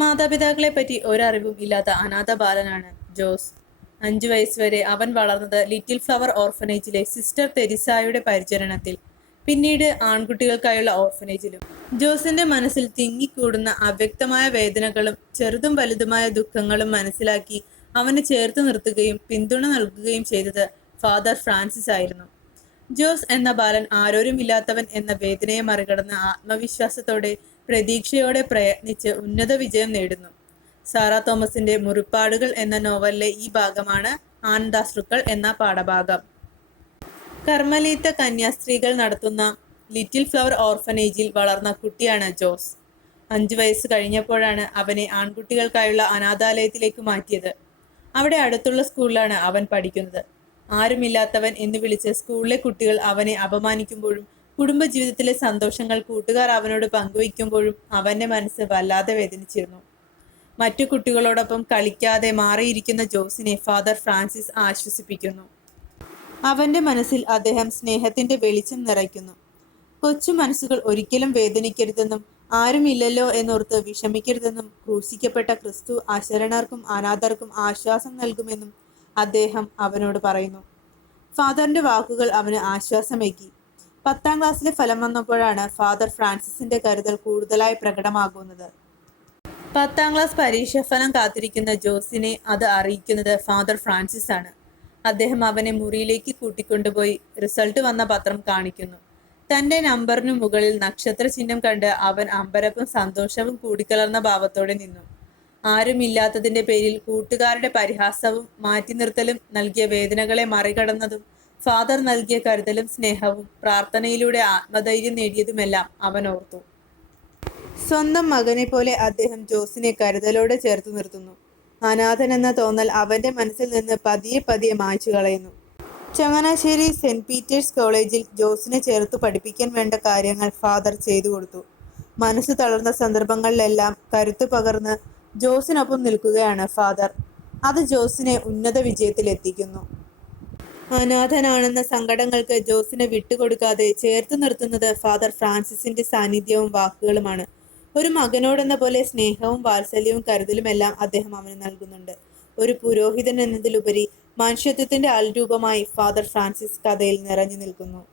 മാതാപിതാക്കളെ പറ്റി ഒരറിവും ഇല്ലാത്ത അനാഥ ബാലനാണ് ജോസ്. അഞ്ചു വയസ്സുവരെ അവൻ വളർന്നത് ലിറ്റിൽ ഫ്ലവർ ഓർഫനേജിലെ സിസ്റ്റർ തെരിസായുടെ പരിചരണത്തിൽ. പിന്നീട് ആൺകുട്ടികൾക്കായുള്ള ഓർഫനേജിലും. ജോസിന്റെ മനസ്സിൽ തിങ്ങിക്കൂടുന്ന അവ്യക്തമായ വേദനകളും ചെറുതും വലുതുമായ ദുഃഖങ്ങളും മനസ്സിലാക്കി അവനെ ചേർത്ത് നിർത്തുകയും പിന്തുണ നൽകുകയും ചെയ്തത് ഫാദർ ഫ്രാൻസിസ് ആയിരുന്നു. ജോസ് എന്ന ബാലൻ ആരോരുമില്ലാത്തവൻ എന്ന വേദനയെ മറികടന്ന ആത്മവിശ്വാസത്തോടെ പ്രതീക്ഷയോടെ പ്രയത്നിച്ച് ഉന്നത വിജയം നേടുന്നു. സാറ തോമസിന്റെ മുറിപ്പാടുകൾ എന്ന നോവലിലെ ഈ ഭാഗമാണ് ആനന്ദാശ്രുക്കൾ എന്ന പാഠഭാഗം. കർമ്മലീത്ത കന്യാസ്ത്രീകൾ നടത്തുന്ന ലിറ്റിൽ ഫ്ലവർ ഓർഫനേജിൽ വളർന്ന കുട്ടിയാണ് ജോസ്. അഞ്ചു വയസ്സ് കഴിഞ്ഞപ്പോഴാണ് അവനെ ആൺകുട്ടികൾക്കായുള്ള അനാഥാലയത്തിലേക്ക് മാറ്റിയത്. അവിടെ അടുത്തുള്ള സ്കൂളിലാണ് അവൻ പഠിക്കുന്നത്. ആരുമില്ലാത്തവൻ എന്ന് വിളിച്ച് സ്കൂളിലെ കുട്ടികൾ അവനെ അപമാനിക്കുമ്പോഴും കുടുംബജീവിതത്തിലെ സന്തോഷങ്ങൾ കൂട്ടുകാർ അവനോട് പങ്കുവയ്ക്കുമ്പോഴും അവന്റെ മനസ്സ് വല്ലാതെ വേദനിച്ചിരുന്നു. മറ്റു കുട്ടികളോടൊപ്പം കളിക്കാതെ മാറിയിരിക്കുന്ന ജോസിനെ ഫാദർ ഫ്രാൻസിസ് ആശ്വസിപ്പിക്കുന്നു. അവന്റെ മനസ്സിൽ അദ്ദേഹം സ്നേഹത്തിന്റെ വെളിച്ചം നിറയ്ക്കുന്നു. കൊച്ചു മനസ്സുകൾ ഒരിക്കലും വേദനിക്കരുതെന്നും ആരുമില്ലല്ലോ എന്നോർത്ത് വിഷമിക്കരുതെന്നും ക്രൂശിക്കപ്പെട്ട ക്രിസ്തു അശരണർക്കും അനാഥർക്കും ആശ്വാസം നൽകുമെന്നും അദ്ദേഹം അവനോട് പറയുന്നു. ഫാദറിന്റെ വാക്കുകൾ അവന് ആശ്വാസമേകി. പത്താം ക്ലാസ്സിലെ ഫലം വന്നപ്പോഴാണ് ഫാദർ ഫ്രാൻസിസിന്റെ കരുതൽ കൂടുതലായി പ്രകടമാകുന്നത്. പത്താം ക്ലാസ് പരീക്ഷ ഫലം കാത്തിരിക്കുന്ന ജോസിനെ അത് അറിയിക്കുന്നത് ഫാദർ ഫ്രാൻസിസ് ആണ് അദ്ദേഹം അവനെ മുറിയിലേക്ക് കൂട്ടിക്കൊണ്ടുപോയി റിസൾട്ട് വന്ന പത്രം കാണിക്കുന്നു. തന്റെ നമ്പറിനു മുകളിൽ നക്ഷത്ര ചിഹ്നം കണ്ട് അവൻ അമ്പരപ്പും സന്തോഷവും കൂടിക്കലർന്ന ഭാവത്തോടെ നിന്നു. ആരുമില്ലാത്തതിന്റെ പേരിൽ കൂട്ടുകാരുടെ പരിഹാസവും മാറ്റി നിർത്തലും നൽകിയ വേദനകളെ മറികടന്നതും ഫാദർ നൽകിയ കരുതലും സ്നേഹവും പ്രാർത്ഥനയിലൂടെ ആത്മധൈര്യം നേടിയതുമെല്ലാം അവൻ ഓർത്തു. സ്വന്തം മകനെ പോലെ അദ്ദേഹം ജോസിനെ കരുതലോടെ ചേർത്ത് നിർത്തുന്നു. അനാഥൻ എന്ന തോന്നൽ അവന്റെ മനസ്സിൽ നിന്ന് പതിയെ പതിയെ മായ്ച്ചു കളയുന്നു. ചങ്ങനാശ്ശേരി സെന്റ് പീറ്റേഴ്സ് കോളേജിൽ ജോസിനെ ചേർത്ത് പഠിപ്പിക്കാൻ വേണ്ട കാര്യങ്ങൾ ഫാദർ ചെയ്തു കൊടുത്തു. മനസ്സ് തളർന്ന സന്ദർഭങ്ങളിലെല്ലാം കരുത്തു പകർന്ന് ജോസിനൊപ്പം നിൽക്കുകയാണ് ഫാദർ. അത് ജോസിനെ ഉന്നത വിജയത്തിലെത്തിക്കുന്നു. അനാഥനാണെന്ന സങ്കടങ്ങൾക്ക് ജോസിനെ വിട്ടുകൊടുക്കാതെ ചേർത്ത് നിർത്തുന്നത് ഫാദർ ഫ്രാൻസിസിന്റെ സാന്നിധ്യവും വാക്കുകളുമാണ്. ഒരു മകനോടെന്ന പോലെ സ്നേഹവും വാത്സല്യവും കരുതലുമെല്ലാം അദ്ദേഹം അവന് നൽകുന്നുണ്ട്. ഒരു പുരോഹിതൻ എന്നതിലുപരി മനുഷ്യത്വത്തിന്റെ അൽരൂപമായി ഫാദർ ഫ്രാൻസിസ് കഥയിൽ നിറഞ്ഞു നിൽക്കുന്നു.